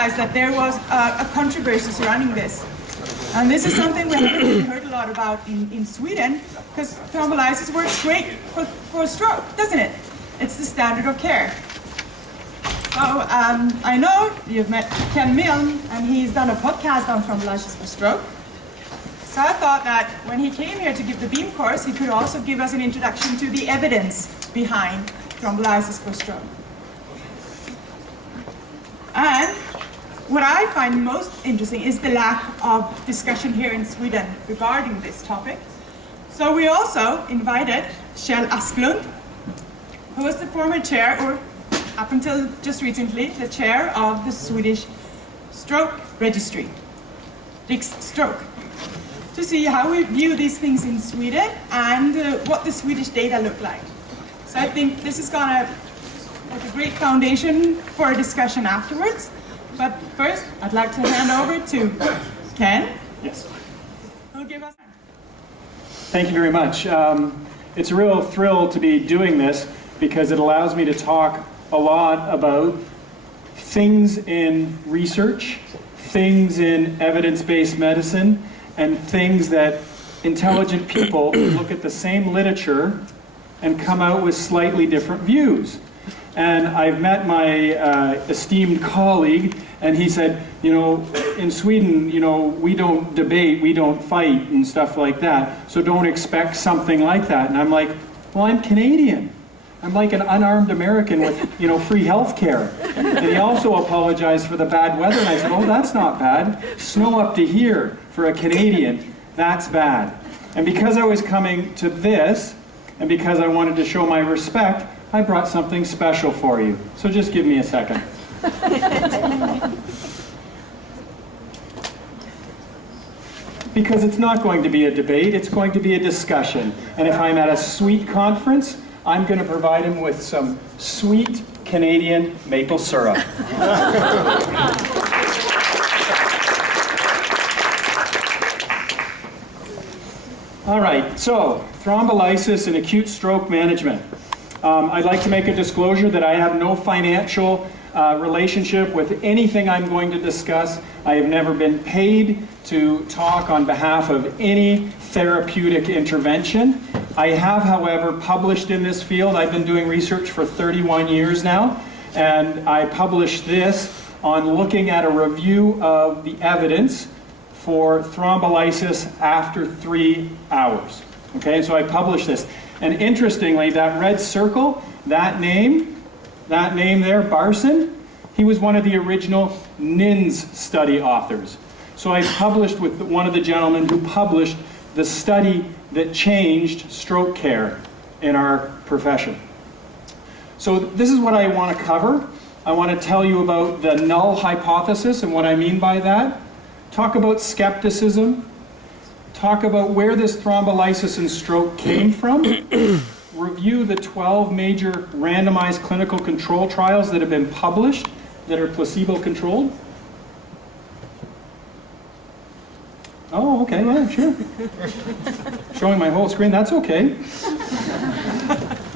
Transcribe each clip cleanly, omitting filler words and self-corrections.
realized that there was a controversy surrounding this. And this is something we haven't really heard a lot about in Sweden, because thrombolysis works great for stroke, doesn't it? It's the standard of care. So I know you've met Ken Milne, and he's done a podcast on thrombolysis for stroke. So I thought that when he came here to give the BEAM course, he could also give us an introduction to the evidence behind thrombolysis for stroke. And what I find most interesting is the lack of discussion here in Sweden regarding this topic. So we also invited Kjell Asplund, who was the former chair, or up until just recently, the chair of the Swedish stroke registry, Riksstroke, to see how we view these things in Sweden and what the Swedish data look like. So I think this is gonna make a great foundation for a discussion afterwards. But first, I'd like to hand over to Ken. Yes. Who'll give us. Thank you very much. It's a real thrill to be doing this because it allows me to talk a lot about things in research, things in evidence-based medicine, and things that intelligent people look at the same literature and come out with slightly different views. And I've met my esteemed colleague, and he said, you know, in Sweden, you know, we don't debate, we don't fight and stuff like that, so don't expect something like that. And I'm like, well, I'm Canadian. I'm like an unarmed American with, you know, free health care. And he also apologized for the bad weather, and I said, oh, that's not bad. Snow up to here for a Canadian, that's bad. And because I was coming to this, and because I wanted to show my respect, I brought something special for you. So just give me a second. Because it's not going to be a debate, it's going to be a discussion. And if I'm at a sweet conference, I'm going to provide him with some sweet Canadian maple syrup. All right, so thrombolysis and acute stroke management. I'd like to make a disclosure that I have no financial relationship with anything I'm going to discuss. I have never been paid to talk on behalf of any therapeutic intervention. I have, however, published in this field. I've been doing research for 31 years now, and I published this on looking at a review of the evidence for thrombolysis after 3 hours. Okay, so I published this. And interestingly, that red circle, that name there, Barson, he was one of the original NINDS study authors. So I published with one of the gentlemen who published the study that changed stroke care in our profession. So this is what I want to cover. I want to tell you about the Null Hypothesis and what I mean by that. Talk about skepticism. Talk about where this thrombolysis and stroke came from. Review the 12 major randomized clinical control trials that have been published that are placebo-controlled. Oh, okay, yeah, sure. Showing my whole screen, that's okay.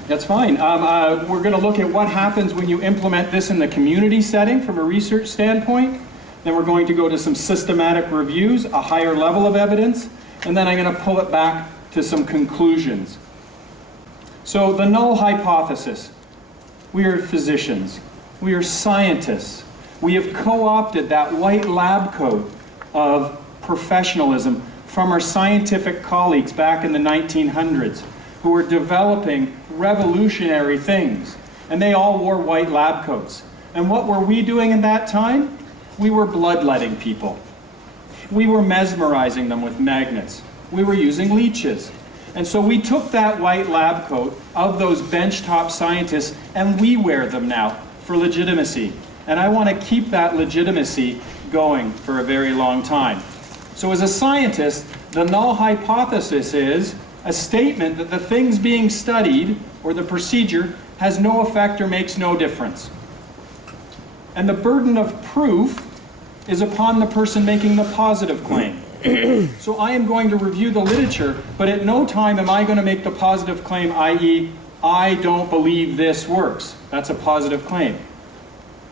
That's fine. We're going to look at what happens when you implement this in the community setting from a research standpoint. Then we're going to go to some systematic reviews, a higher level of evidence, and then I'm going to pull it back to some conclusions. So the Null Hypothesis. We are physicians. We are scientists. We have co-opted that white lab coat of professionalism from our scientific colleagues back in the 1900s who were developing revolutionary things. And they all wore white lab coats. And what were we doing in that time? We were bloodletting people. We were mesmerizing them with magnets. We were using leeches. And so we took that white lab coat of those benchtop scientists and we wear them now for legitimacy. And I want to keep that legitimacy going for a very long time. So as a scientist, the Null Hypothesis is a statement that the things being studied or the procedure has no effect or makes no difference. And the burden of proof is upon the person making the positive claim. So I am going to review the literature, but at no time am I going to make the positive claim, i.e., I don't believe this works. That's a positive claim.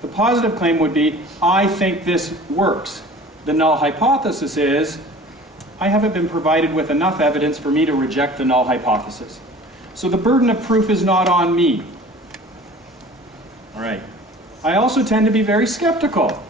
The positive claim would be, I think this works. The null hypothesis is, I haven't been provided with enough evidence for me to reject the null hypothesis. So the burden of proof is not on me. All right. I also tend to be very skeptical.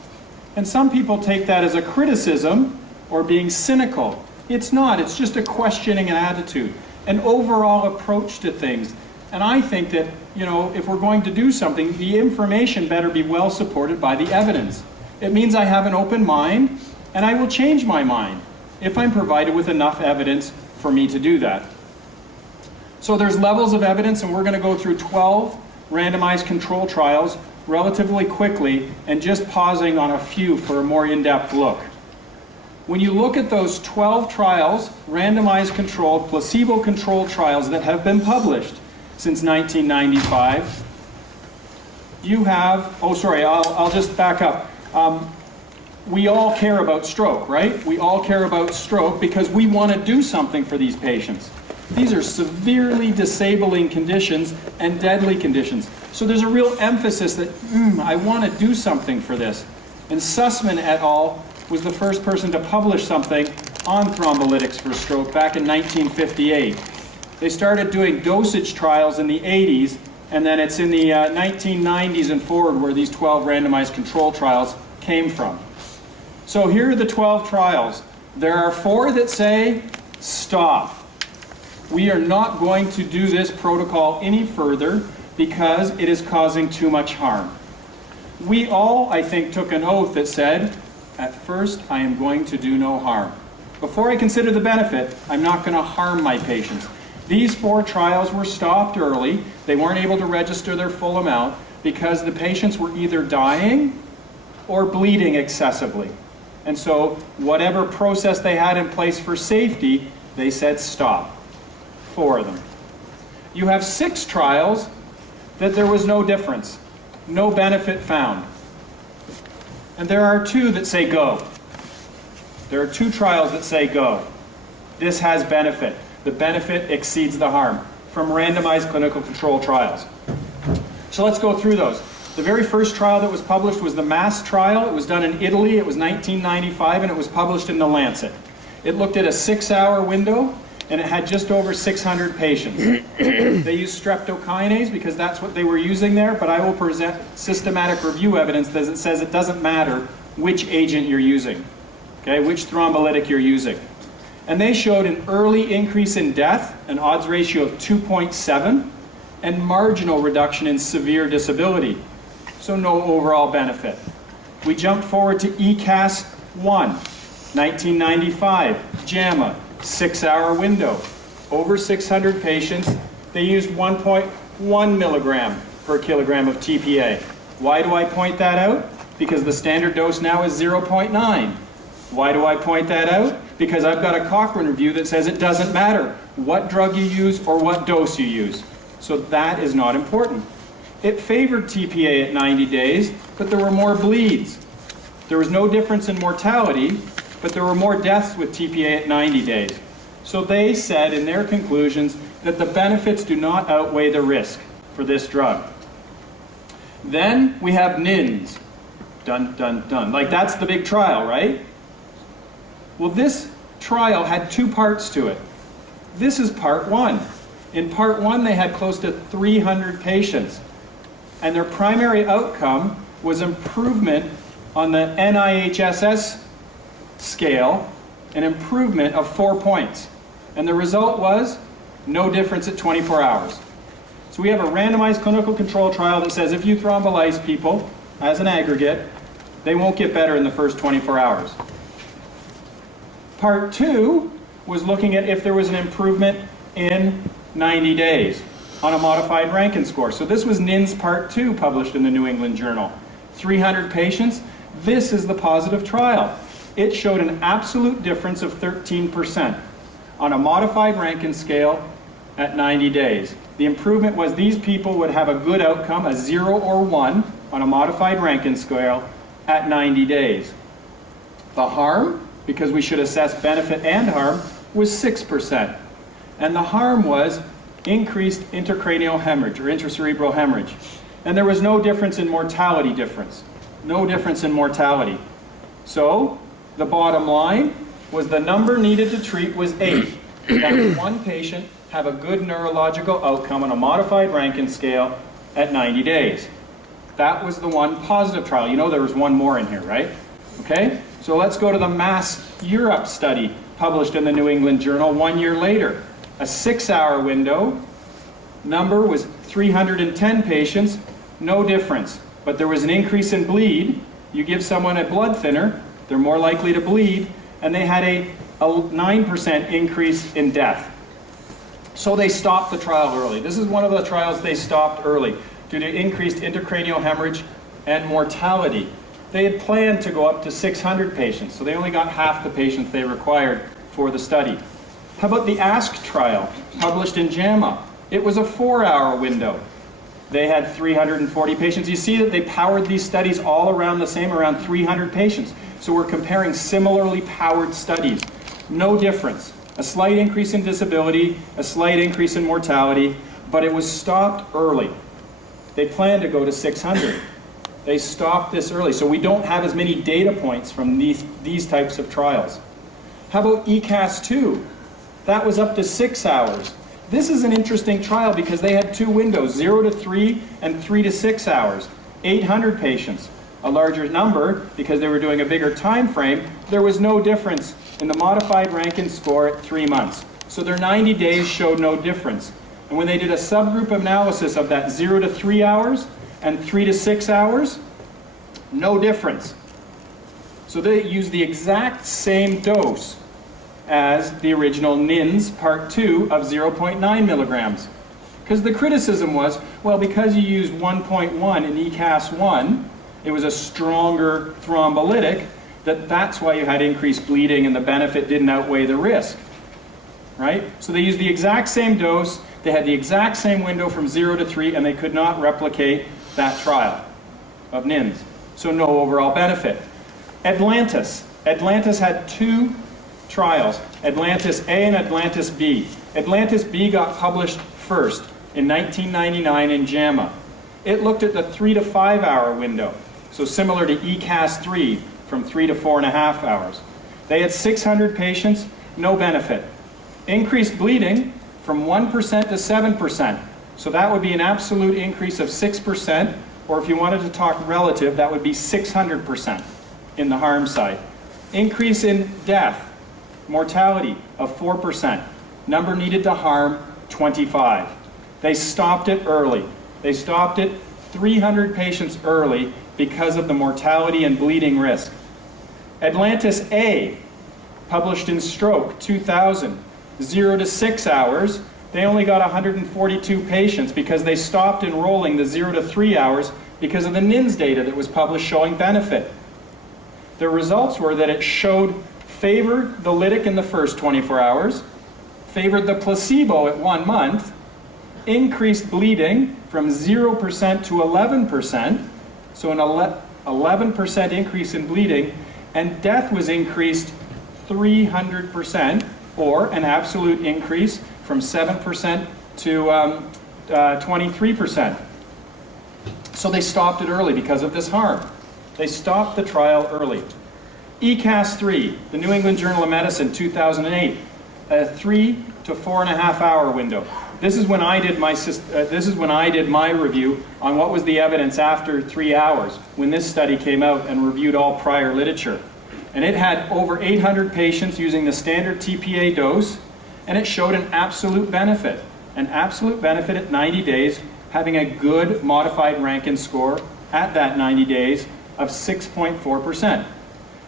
And some people take that as a criticism or being cynical. It's not. It's just a questioning attitude, an overall approach to things. And I think that, you know, if we're going to do something, the information better be well supported by the evidence. It means I have an open mind, and I will change my mind if I'm provided with enough evidence for me to do that. So there's levels of evidence, and we're going to go through 12 randomized control trials relatively quickly, and just pausing on a few for a more in-depth look. When you look at those 12 trials, randomized controlled, placebo-controlled trials that have been published since 1995, you have, oh sorry, I'll just back up. We all care about stroke, right? We all care about stroke because we want to do something for these patients. These are severely disabling conditions and deadly conditions. So there's a real emphasis that, I want to do something for this. And Sussman et al. Was the first person to publish something on thrombolytics for stroke back in 1958. They started doing dosage trials in the 80s, and then it's in the 1990s and forward where these 12 randomized control trials came from. So here are the 12 trials. There are 4 that say, stop. We are not going to do this protocol any further because it is causing too much harm. We all, I think, took an oath that said, at first, I am going to do no harm. Before I consider the benefit, I'm not going to harm my patients. These 4 trials were stopped early. They weren't able to register their full amount because the patients were either dying or bleeding excessively. And so whatever process they had in place for safety, they said stop. 4 of them. You have 6 trials that there was no difference, no benefit found. And there are 2 that say go. There are 2 trials that say go. This has benefit. The benefit exceeds the harm from randomized clinical control trials. So let's go through those. The very first trial that was published was the MASS trial. It was done in Italy. It was 1995, and it was published in The Lancet. It looked at a 6-hour window, and it had just over 600 patients. They used streptokinase because that's what they were using there, but I will present systematic review evidence that says it doesn't matter which agent you're using, okay, which thrombolytic you're using. And they showed an early increase in death, an odds ratio of 2.7, and marginal reduction in severe disability, so no overall benefit. We jump forward to ECASS-I, 1995, JAMA, 6-hour window, over 600 patients. They used 1.1 milligram per kilogram of TPA. Why do I point that out? Because the standard dose now is 0.9. Why do I point that out? Because I've got a Cochrane review that says it doesn't matter what drug you use or what dose you use. So that is not important. It favored TPA at 90 days, but there were more bleeds. There was no difference in mortality, but there were more deaths with TPA at 90 days. So they said in their conclusions that the benefits do not outweigh the risk for this drug. Then we have NINDS. Dun, dun, dun. Like that's the big trial, right? Well, this trial had 2 parts to it. This is part 1. In part 1, they had close to 300 patients. And their primary outcome was improvement on the NIHSS scale, an improvement of 4 points. And the result was no difference at 24 hours. So we have a randomized clinical control trial that says if you thrombolyze people as an aggregate, they won't get better in the first 24 hours. Part 2 was looking at if there was an improvement in 90 days on a modified Rankin score. So this was NINDS Part 2 published in the New England Journal. 300 patients. This is the positive trial. It showed an absolute difference of 13% on a modified Rankin scale at 90 days. The improvement was these people would have a good outcome, a 0 or 1 on a modified Rankin scale at 90 days. The harm, because we should assess benefit and harm, was 6%. And the harm was increased intracranial hemorrhage or intracerebral hemorrhage. And there was no difference in mortality difference. No difference in mortality. So the bottom line was the number needed to treat was 8. That was one patient have a good neurological outcome on a modified Rankin scale at 90 days. That was the one positive trial. You know there was one more in here, right? Okay, so let's go to the Mass Europe study published in the New England Journal 1 year later. A 6-hour window, number was 310 patients, no difference. But there was an increase in bleed. You give someone a blood thinner, they're more likely to bleed, and they had a 9% increase in death. So they stopped the trial early. This is one of the trials they stopped early due to increased intracranial hemorrhage and mortality. They had planned to go up to 600 patients, so they only got half the patients they required for the study. How about the ASK trial, published in JAMA? It was a 4-hour window. They had 340 patients. You see that they powered these studies all around the same, around 300 patients. So we're comparing similarly powered studies. No difference. A slight increase in disability, a slight increase in mortality, but it was stopped early. They planned to go to 600. They stopped this early, so we don't have as many data points from these types of trials. How about ECASS-II? That was up to 6 hours. This is an interesting trial because they had 2 windows, 0 to 3 and 3 to 6 hours. 800 patients, a larger number because they were doing a bigger time frame. There was no difference in the modified Rankin score at 3 months. So their 90 days showed no difference. And when they did a subgroup analysis of that 0 to 3 hours and 3 to 6 hours, no difference. So they used the exact same dose as the original NINDS Part 2 of 0.9 milligrams. Because the criticism was, well, because you used 1.1 in ECASS-I, it was a stronger thrombolytic, that's why you had increased bleeding and the benefit didn't outweigh the risk. Right? So they used the exact same dose, they had the exact same window from 0 to 3, and they could not replicate that trial of NINDS. So no overall benefit. Atlantis. Atlantis had 2 trials, Atlantis A and Atlantis B. Atlantis B got published first in 1999 in JAMA. It looked at the 3 to 5 hour window, so similar to ECASS-III from 3 to 4.5 hours. They had 600 patients, no benefit. Increased bleeding from 1% to 7%, so that would be an absolute increase of 6%, or if you wanted to talk relative, that would be 600% in the harm side. Increase in death, mortality of 4%. Number needed to harm, 25. They stopped it early. They stopped it 300 patients early because of the mortality and bleeding risk. Atlantis A, published in Stroke 2000, 0 to 6 hours. They only got 142 patients because they stopped enrolling the 0 to 3 hours because of the NINDS data that was published showing benefit. The results were that it favored the lytic in the first 24 hours, favored the placebo at 1 month, increased bleeding from 0% to 11%, so an 11% increase in bleeding, and death was increased 300%, or an absolute increase from 7% to 23%. So they stopped it early because of this harm. They stopped the trial early. ECASS-III, the New England Journal of Medicine, 2008, a 3 to 4.5 hour window. This is when I did my review on what was the evidence after 3 hours, when this study came out and reviewed all prior literature. And it had over 800 patients using the standard TPA dose, and it showed an absolute benefit at 90 days, having a good modified Rankin score at that 90 days of 6.4%.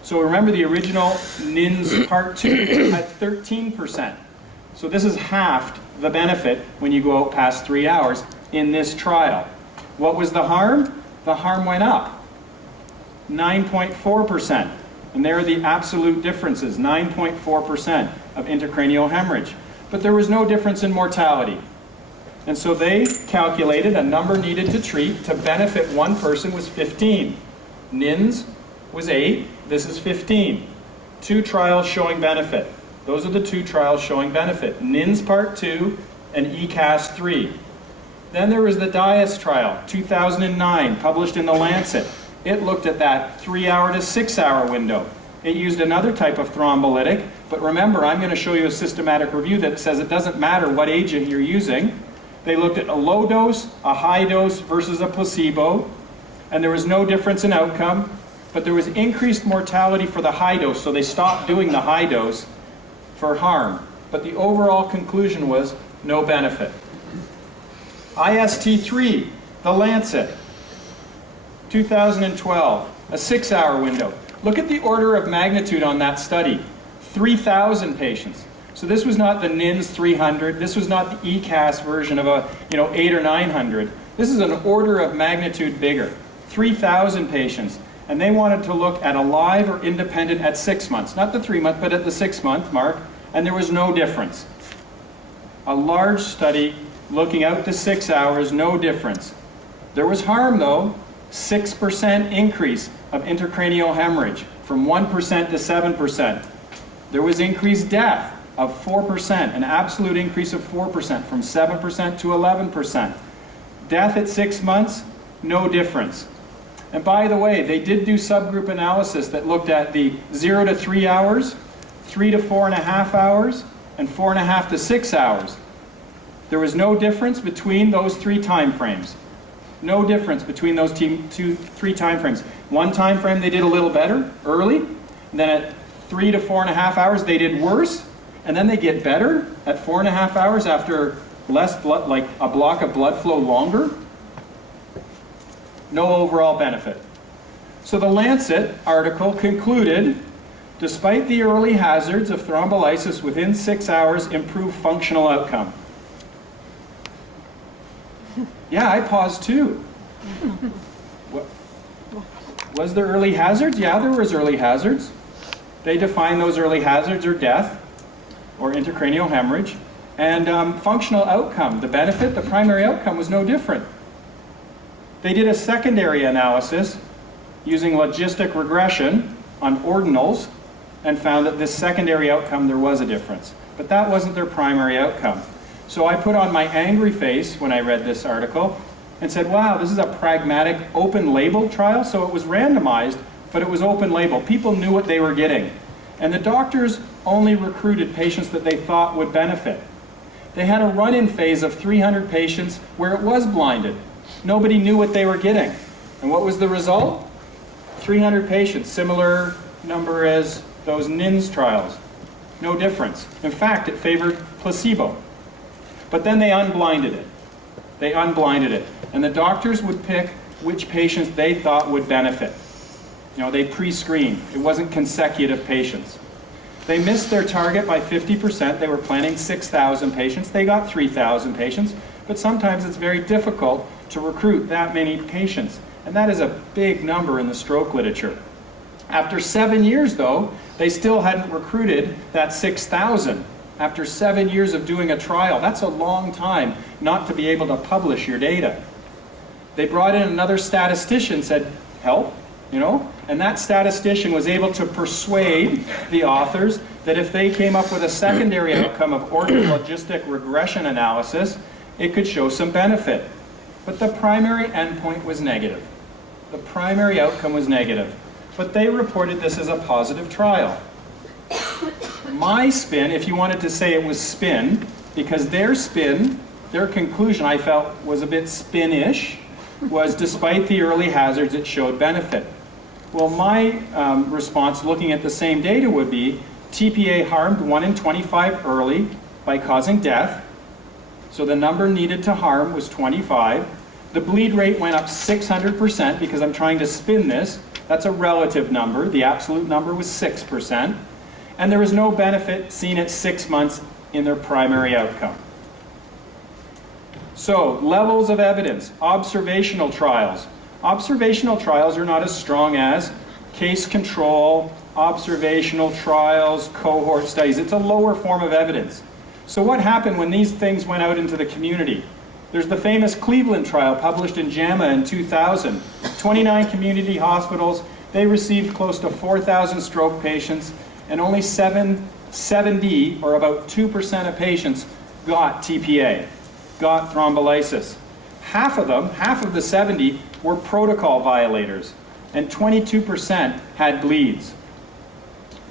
So remember the original NINDS Part 2 had 13%. So this is halved the benefit when you go out past 3 hours in this trial. What was the harm? The harm went up, 9.4%. And there are the absolute differences, 9.4% of intracranial hemorrhage. But there was no difference in mortality. And so they calculated a number needed to treat to benefit one person was 15. NINDS was 8, this is 15. 2 trials showing benefit. Those are the 2 trials showing benefit. NINDS Part 2 and ECASS-III. Then there was the Dyess trial, 2009, published in The Lancet. It looked at that 3-hour to 6-hour window. It used another type of thrombolytic, but remember, I'm going to show you a systematic review that says it doesn't matter what agent you're using. They looked at a low dose, a high dose versus a placebo, and there was no difference in outcome, but there was increased mortality for the high dose, so they stopped doing the high dose for harm. But the overall conclusion was no benefit. IST-III, The Lancet, 2012, a 6-hour window. Look at the order of magnitude on that study. 3,000 patients. So this was not the NINDS-300. This was not the ECASS version of a 8 or 900. This is an order of magnitude bigger. 3,000 patients. And they wanted to look at alive or independent at 6 months. Not the 3-month, but at the 6-month mark. And there was no difference. A large study looking out to 6 hours, no difference. There was harm though. 6% increase of intracranial hemorrhage from 1% to 7%. There was increased death of 4%, an absolute increase of 4% from 7% to 11%. Death at 6 months, no difference. And by the way, they did do subgroup analysis that looked at the 0 to 3 hours, 3 to 4.5 hours, and 4.5 to 6 hours. There was no difference between those 3 time frames. No difference between those 3 time frames. One time frame they did a little better early, and then at 3 to 4.5 hours they did worse, and then they get better at 4.5 hours after less blood, like a block of blood flow longer. No overall benefit. So the Lancet article concluded, despite the early hazards of thrombolysis within 6 hours, improved functional outcome. Yeah, I paused too. What? Was there early hazards? Yeah, there was early hazards. They define those early hazards are death or intracranial hemorrhage. And functional outcome, the benefit, the primary outcome was no different. They did a secondary analysis using logistic regression on ordinals and found that this secondary outcome there was a difference. But that wasn't their primary outcome. So I put on my angry face when I read this article and said, wow, this is a pragmatic open label trial. So it was randomized, but it was open label. People knew what they were getting. And the doctors only recruited patients that they thought would benefit. They had a run-in phase of 300 patients where it was blinded. Nobody knew what they were getting. And what was the result? 300 patients, similar number as those NINDS trials. No difference. In fact, it favored placebo. But then they unblinded it. They unblinded it. And the doctors would pick which patients they thought would benefit. They pre-screened. It wasn't consecutive patients. They missed their target by 50%. They were planning 6,000 patients. They got 3,000 patients. But sometimes it's very difficult to recruit that many patients. And that is a big number in the stroke literature. After 7 years, though, they still hadn't recruited that 6,000. After 7 years of doing a trial, that's a long time not to be able to publish your data. They brought in another statistician, said, help, and that statistician was able to persuade the authors that if they came up with a secondary outcome of logistic regression analysis, it could show some benefit. But the primary endpoint was negative. The primary outcome was negative. But they reported this as a positive trial. My spin, if you wanted to say it was spin, because their spin, their conclusion I felt was a bit spin-ish, was despite the early hazards it showed benefit. Well, my response looking at the same data would be TPA harmed 1 in 25 early by causing death. So the number needed to harm was 25. The bleed rate went up 600% because I'm trying to spin this. That's a relative number. The absolute number was 6%. And there was no benefit seen at 6 months in their primary outcome. So, levels of evidence, observational trials. Observational trials are not as strong as case control, observational trials, cohort studies. It's a lower form of evidence. So what happened when these things went out into the community? There's the famous Cleveland trial published in JAMA in 2000. 29 community hospitals, they received close to 4,000 stroke patients, and only 70, or about 2% of patients, got TPA, got thrombolysis. half of them, half of the 70, were protocol violators, and 22% had bleeds.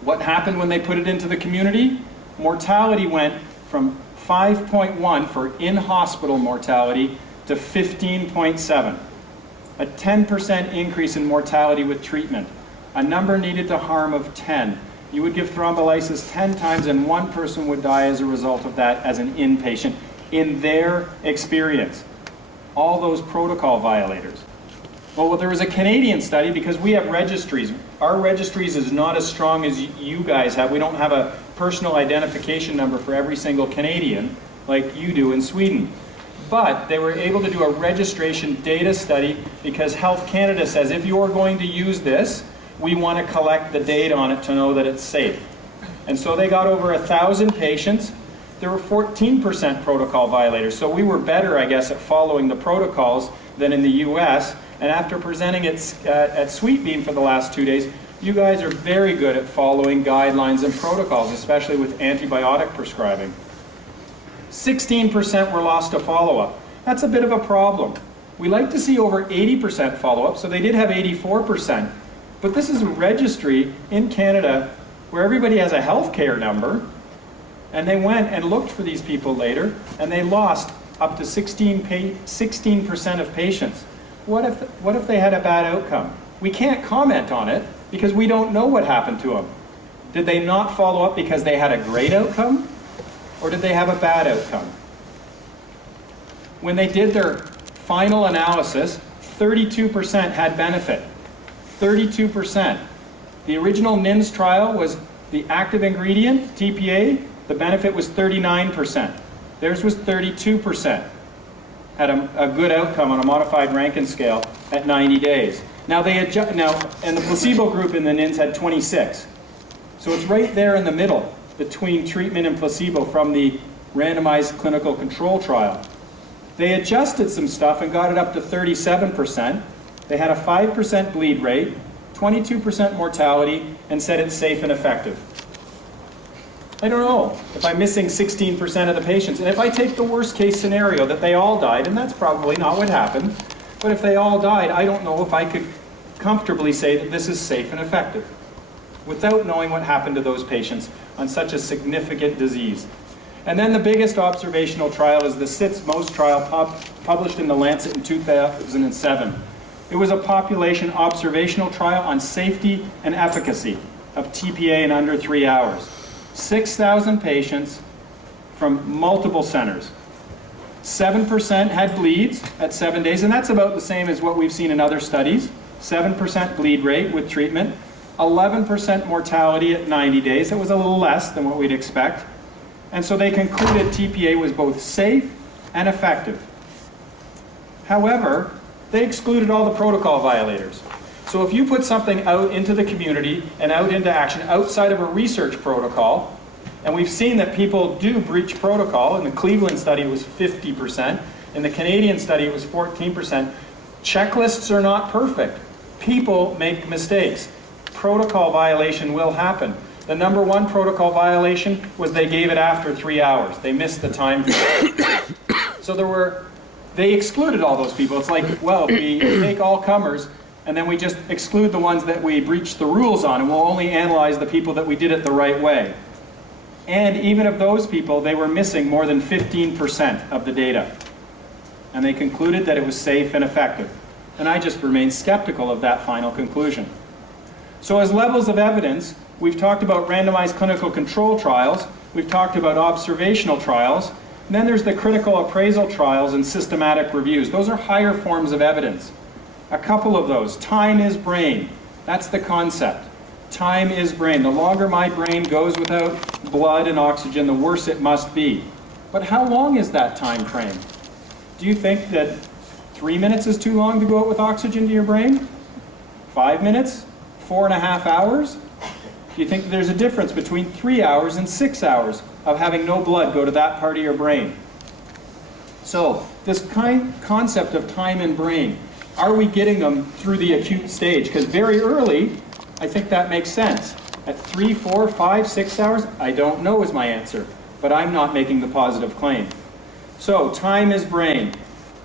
What happened when they put it into the community? Mortality went from 5.1 for in-hospital mortality to 15.7. A 10% increase in mortality with treatment. A number needed to harm of 10. You would give thrombolysis 10 times and one person would die as a result of that as an inpatient in their experience. All those protocol violators. Well, there was a Canadian study because we have registries. Our registries is not as strong as you guys have. We don't have a personal identification number for every single Canadian like you do in Sweden. But they were able to do a registration data study because Health Canada says if you're going to use this, we want to collect the data on it to know that it's safe. And so they got over 1,000 patients. There were 14% protocol violators. So we were better, I guess, at following the protocols than in the US. And after presenting at Sweetbeam for the last 2 days, you guys are very good at following guidelines and protocols, especially with antibiotic prescribing. 16% were lost to follow-up. That's a bit of a problem. We like to see over 80% follow-up, so they did have 84%. But this is a registry in Canada where everybody has a healthcare number, and they went and looked for these people later, and they lost up to 16% of patients. What if they had a bad outcome? We can't comment on it because we don't know what happened to them. Did they not follow up because they had a great outcome? Or did they have a bad outcome? When they did their final analysis, 32% had benefit. 32%. The original NINDS trial was the active ingredient, TPA, the benefit was 39%. Theirs was 32%. Had a good outcome on a modified Rankin scale at 90 days. Now and the placebo group in the NINDS had 26. So it's right there in the middle between treatment and placebo from the randomized clinical control trial. They adjusted some stuff and got it up to 37%. They had a 5% bleed rate, 22% mortality, and said it's safe and effective. I don't know if I'm missing 16% of the patients. And if I take the worst case scenario that they all died, and that's probably not what happened, but if they all died, I don't know if I could comfortably say that this is safe and effective without knowing what happened to those patients on such a significant disease. And then the biggest observational trial is the SITS-MOST trial published in the Lancet in 2007. It was a population observational trial on safety and efficacy of TPA in under 3 hours. 6,000 patients from multiple centers. 7% had bleeds at 7 days, and that's about the same as what we've seen in other studies. 7% bleed rate with treatment. 11% mortality at 90 days. That was a little less than what we'd expect. And so they concluded TPA was both safe and effective. However, they excluded all the protocol violators. So if you put something out into the community and out into action outside of a research protocol, and we've seen that people do breach protocol. In the Cleveland study it was 50%. In the Canadian study it was 14%. Checklists are not perfect. People make mistakes. Protocol violation will happen. The number one protocol violation was they gave it after 3 hours. They missed the time frame. So they excluded all those people. It's like, well, if we take all comers and then we just exclude the ones that we breached the rules on, and we'll only analyze the people that we did it the right way. And even of those people, they were missing more than 15% of the data. And they concluded that it was safe and effective. And I just remain skeptical of that final conclusion. So as levels of evidence, we've talked about randomized clinical control trials, we've talked about observational trials, and then there's the critical appraisal trials and systematic reviews. Those are higher forms of evidence. A couple of those. Time is brain. That's the concept. Time is brain. The longer my brain goes without blood and oxygen, the worse it must be. But how long is that time frame? Do you think that 3 minutes is too long to go out with oxygen to your brain? 5 minutes? 4.5 hours? Do you think there's a difference between 3 hours and 6 hours of having no blood go to that part of your brain? So, this concept of time and brain, are we getting them through the acute stage? Because very early, I think that makes sense. At 3, 4, 5, 6 hours, I don't know is my answer, but I'm not making the positive claim. So, time is brain.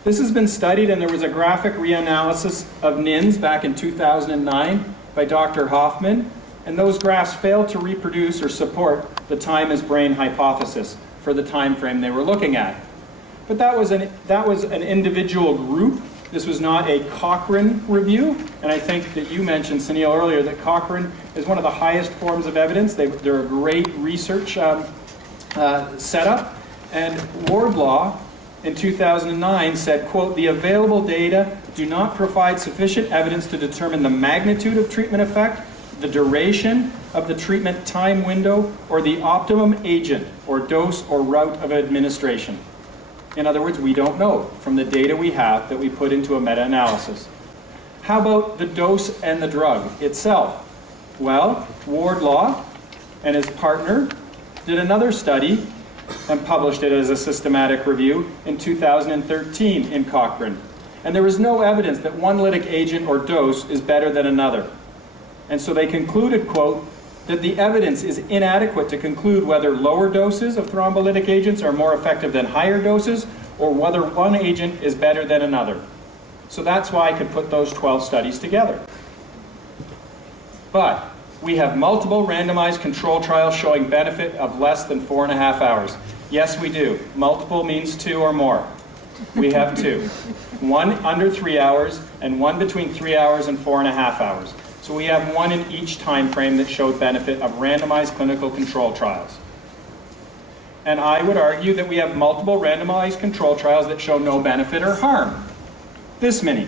This has been studied, and there was a graphic reanalysis of NINDS back in 2009 by Dr. Hoffman, and those graphs failed to reproduce or support the time as brain hypothesis for the time frame they were looking at. But that was an individual group. This was not a Cochrane review, and I think that you mentioned, Sunil, earlier that Cochrane is one of the highest forms of evidence. They're a great research setup, and Wardlaw in 2009 said, quote, "The available data do not provide sufficient evidence to determine the magnitude of treatment effect, the duration of the treatment time window, or the optimum agent or dose or route of administration." In other words, we don't know from the data we have that we put into a meta-analysis. How about the dose and the drug itself? Well, Wardlaw and his partner did another study and published it as a systematic review in 2013 in Cochrane. And there is no evidence that one lytic agent or dose is better than another. And so they concluded, quote, that the evidence is inadequate to conclude whether lower doses of thrombolytic agents are more effective than higher doses, or whether one agent is better than another. So that's why I could put those 12 studies together. But we have multiple randomized control trials showing benefit of less than 4.5 hours. Yes, we do. Multiple means 2 or more. We have 2. One under 3 hours and one between 3 hours and 4.5 hours. So we have one in each time frame that showed benefit of randomized clinical control trials. And I would argue that we have multiple randomized control trials that show no benefit or harm. This many.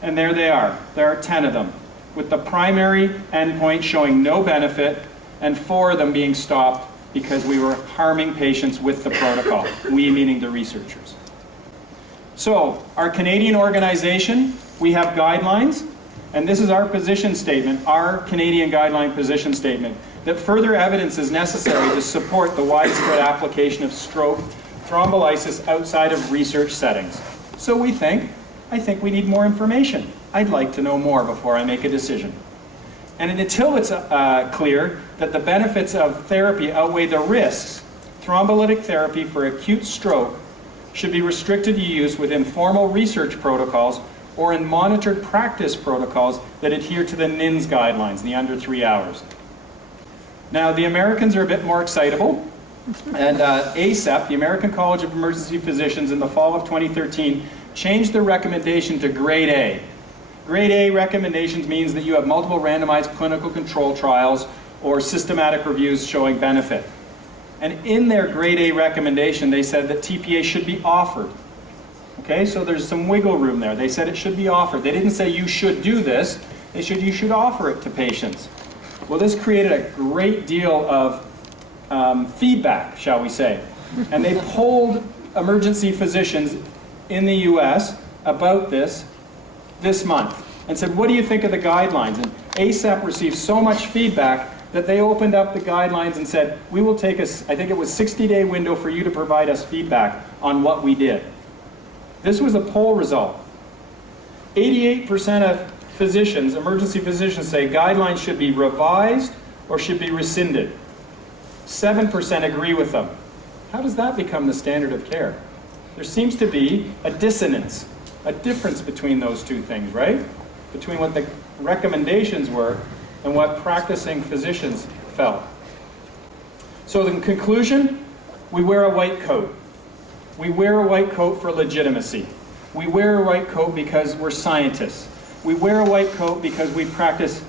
And there they are. There are 10 of them, with the primary endpoint showing no benefit and 4 of them being stopped because we were harming patients with the protocol. We meaning the researchers. So our Canadian organization, we have guidelines. And this is our position statement, our Canadian guideline position statement, that further evidence is necessary to support the widespread application of stroke thrombolysis outside of research settings. So I think we need more information. I'd like to know more before I make a decision. And until it's clear that the benefits of therapy outweigh the risks, thrombolytic therapy for acute stroke should be restricted to use within formal research protocols or in monitored practice protocols that adhere to the NINDS guidelines, the under 3 hours. Now, the Americans are a bit more excitable, and ACEP, the American College of Emergency Physicians, in the fall of 2013, changed their recommendation to Grade A. Grade A recommendations means that you have multiple randomized clinical control trials or systematic reviews showing benefit. And in their Grade A recommendation, they said that TPA should be offered. Okay, so there's some wiggle room there. They said it should be offered. They didn't say you should do this. They said you should offer it to patients. Well, this created a great deal of feedback, shall we say. And they polled emergency physicians in the US about this month and said, what do you think of the guidelines? And ACEP received so much feedback that they opened up the guidelines and said, we will take I think it was 60-day window for you to provide us feedback on what we did. This was a poll result. 88% of physicians, emergency physicians, say guidelines should be revised or should be rescinded. 7% agree with them. How does that become the standard of care? There seems to be a dissonance, a difference between those two things, right? Between what the recommendations were and what practicing physicians felt. So in conclusion, we wear a white coat. We wear a white coat for legitimacy. We wear a white coat because we're scientists. We wear a white coat because we practice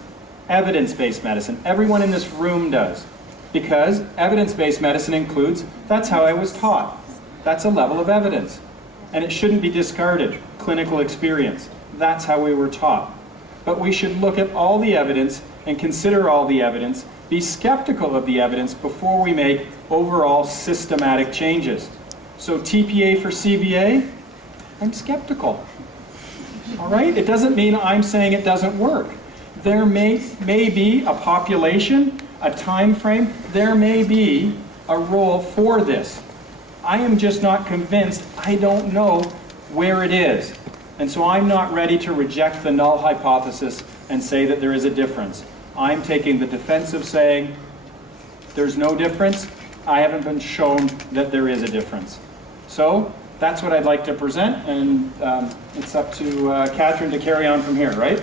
evidence-based medicine. Everyone in this room does. Because evidence-based medicine includes, that's how I was taught. That's a level of evidence. And it shouldn't be discarded, clinical experience. That's how we were taught. But we should look at all the evidence and consider all the evidence, be skeptical of the evidence before we make overall systematic changes. So TPA for CVA, I'm skeptical. All right? It doesn't mean I'm saying it doesn't work. There may be a population, a time frame, there may be a role for this. I am just not convinced. I don't know where it is. And so I'm not ready to reject the null hypothesis and say that there is a difference. I'm taking the defense of saying there's no difference. I haven't been shown that there is a difference. So that's what I'd like to present, and it's up to Catherine to carry on from here, right?